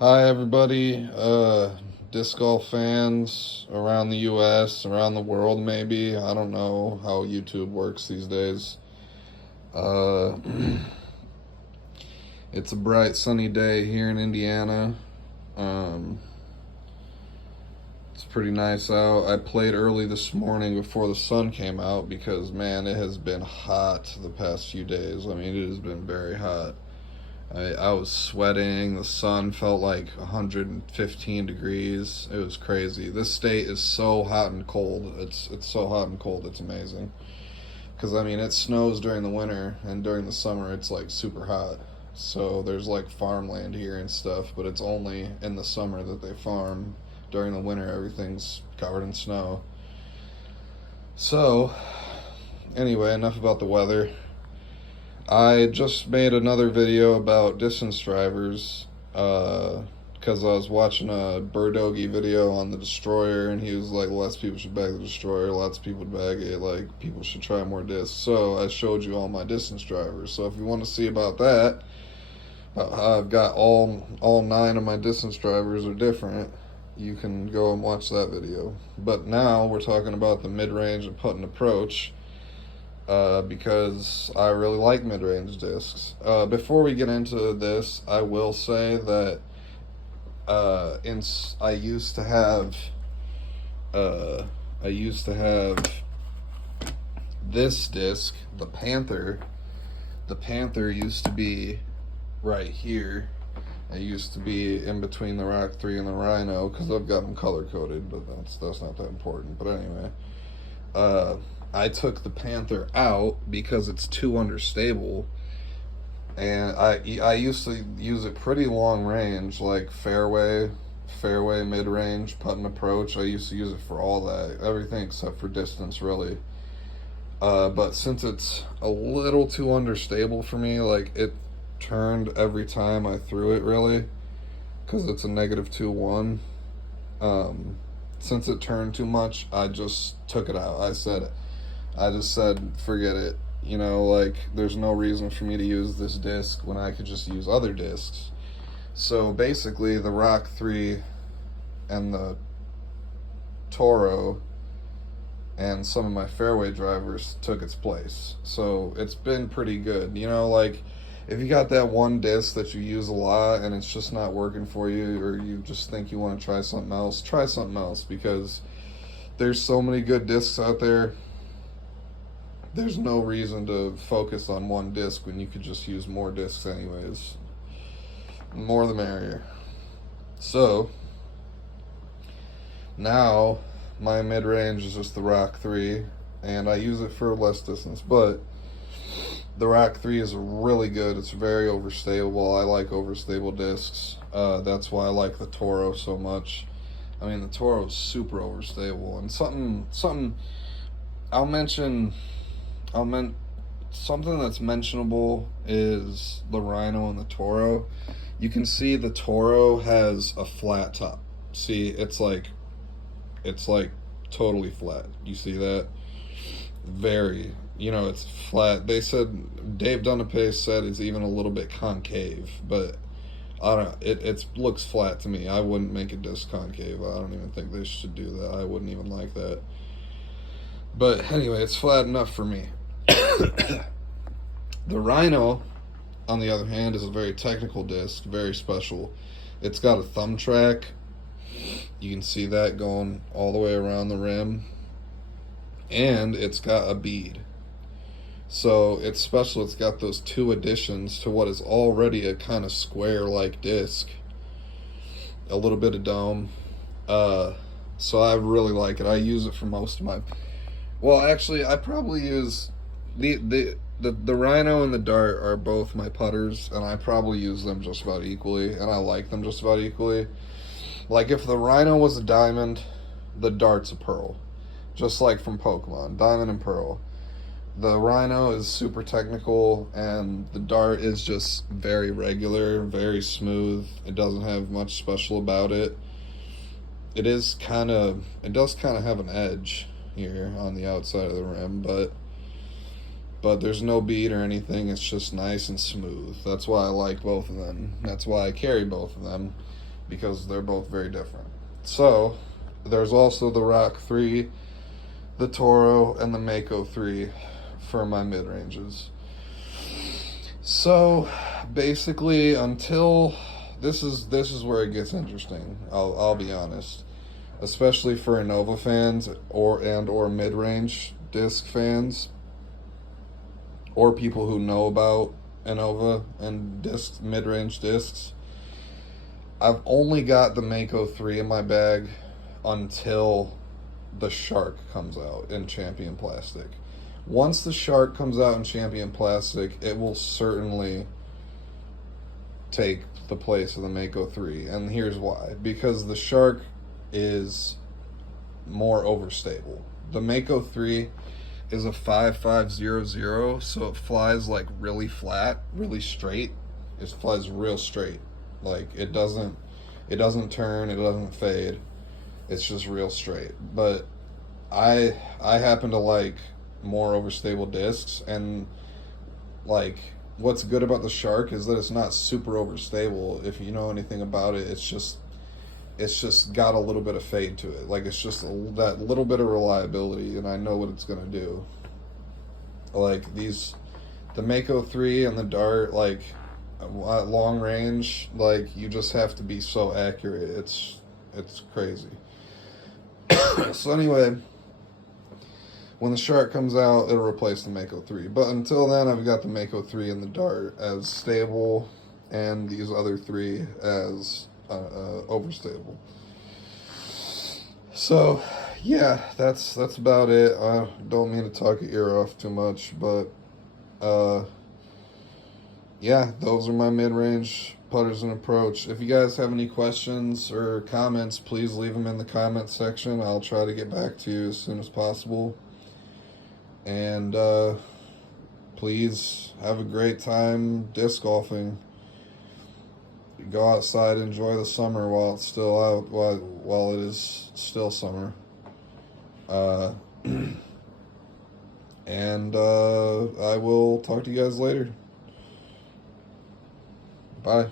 Hi, everybody. Disc golf fans around the U.S., around the world, maybe. I don't know how YouTube works these days. Uh, it's a bright, sunny day here in Indiana. Um, it's pretty nice out. I played early this morning before the sun came out because, man, it has been hot the past few days. I mean, it has been very hot. I was sweating. The sun felt like 115 degrees. It was crazy. This state is so hot and cold. It's so hot and cold. It's amazing. Because I mean, it snows during the winter, and during the summer, it's like super hot. So there's like farmland here and stuff, but it's only in the summer that they farm. During the winter, everything's covered in snow. So, anyway, enough about the weather. I just made another video about distance drivers because I was watching a Birdogi video on the Destroyer, and he was like, less people should bag the Destroyer, lots of people bag it, like, people should try more discs. So I showed you all my distance drivers. So if you want to see about that, I've got all 9 of my distance drivers are different. You can go and watch that video. But now we're talking about the mid-range and putt and approach. Because I really like mid-range discs. Before we get into this, I will say that I used to have this disc, the Panther. The Panther used to be right here. It used to be in between the Rock 3 and the Rhino because I've got them color coded, but that's not that important. But anyway, I took the Panther out because it's too understable, and I used to use it pretty long range, like fairway, mid range, putt and approach. I used to use it for all that, everything except for distance, really. But since it's a little too understable for me, like it turned every time I threw it, really, because it's a -2-1. Since it turned too much, I just took it out. I just said, forget it. You know, like, there's no reason for me to use this disc when I could just use other discs. So basically, the Rock 3 and the Toro and some of my fairway drivers took its place. So it's been pretty good. You know, like, if you got that one disc that you use a lot and it's just not working for you, or you just think you want to try something else, because there's so many good discs out there. There's no reason to focus on one disc when you could just use more discs anyways. More the merrier. So, now my mid-range is just the Rock 3, and I use it for less distance, but the Rock 3 is really good. It's very overstable. I like overstable discs. That's why I like the Toro so much. I mean, the Toro is super overstable, and something I'll mention something that's mentionable is the Rhino and the Toro. You can see the Toro has a flat top. See, it's like totally flat. You see that? Very, it's flat. They said, Dave Dunapace said it's even a little bit concave, but I don't know. It looks flat to me. I wouldn't make a disc concave. I don't even think they should do that. I wouldn't even like that. But anyway, it's flat enough for me. The Rhino, on the other hand, is a very technical disc, very special. It's got a thumb track. You can see that going all the way around the rim. And it's got a bead. So it's special. It's got those 2 additions to what is already a kind of square-like disc. A little bit of dome. So I really like it. I use it for most of my... Well, actually, I probably use... The Rhino and the Dart are both my putters, and I probably use them just about equally, and I like them just about equally. Like, if the Rhino was a diamond, the Dart's a pearl. Just like from Pokemon, diamond and pearl. The Rhino is super technical, and the Dart is just very regular, very smooth. It doesn't have much special about it. It does kind of have an edge here on the outside of the rim, but there's no bead or anything. It's just nice and smooth. That's why I like both of them. That's why I carry both of them. because they're both very different. So there's also the Rock 3, the Toro, and the Mako 3 for my mid ranges. So basically, until this is where it gets interesting. I'll be honest, especially for Innova fans or mid range disc fans, or people who know about Innova and mid range discs. I've only got the Mako 3 in my bag until the Shark comes out in Champion Plastic. Once the Shark comes out in Champion Plastic, it will certainly take the place of the Mako 3. And here's why. Because the Shark is more overstable. The Mako 3 is a 5500, so it flies like really flat, really straight. It flies real straight. Like it doesn't turn, it doesn't fade. It's just real straight. But I happen to like more overstable discs, and like what's good about the Shark is that it's not super overstable. If you know anything about it, it's just got a little bit of fade to it. Like it's just that little bit of reliability, and I know what it's gonna do. Like the Mako 3 and the Dart, like at long range, like you just have to be so accurate. It's crazy. So anyway, when the Shark comes out, it'll replace the Mako 3. But until then, I've got the Mako 3 and the Dart as stable, and these other three as overstable. So yeah, that's about it. I don't mean to talk your ear off too much, but yeah, those are my mid-range putters and approach. If you guys have any questions or comments, please leave them in the comment section. I'll try to get back to you as soon as possible. And please have a great time disc golfing. Go outside, enjoy the summer while it's still out, while it is still summer. And I will talk to you guys later. Bye.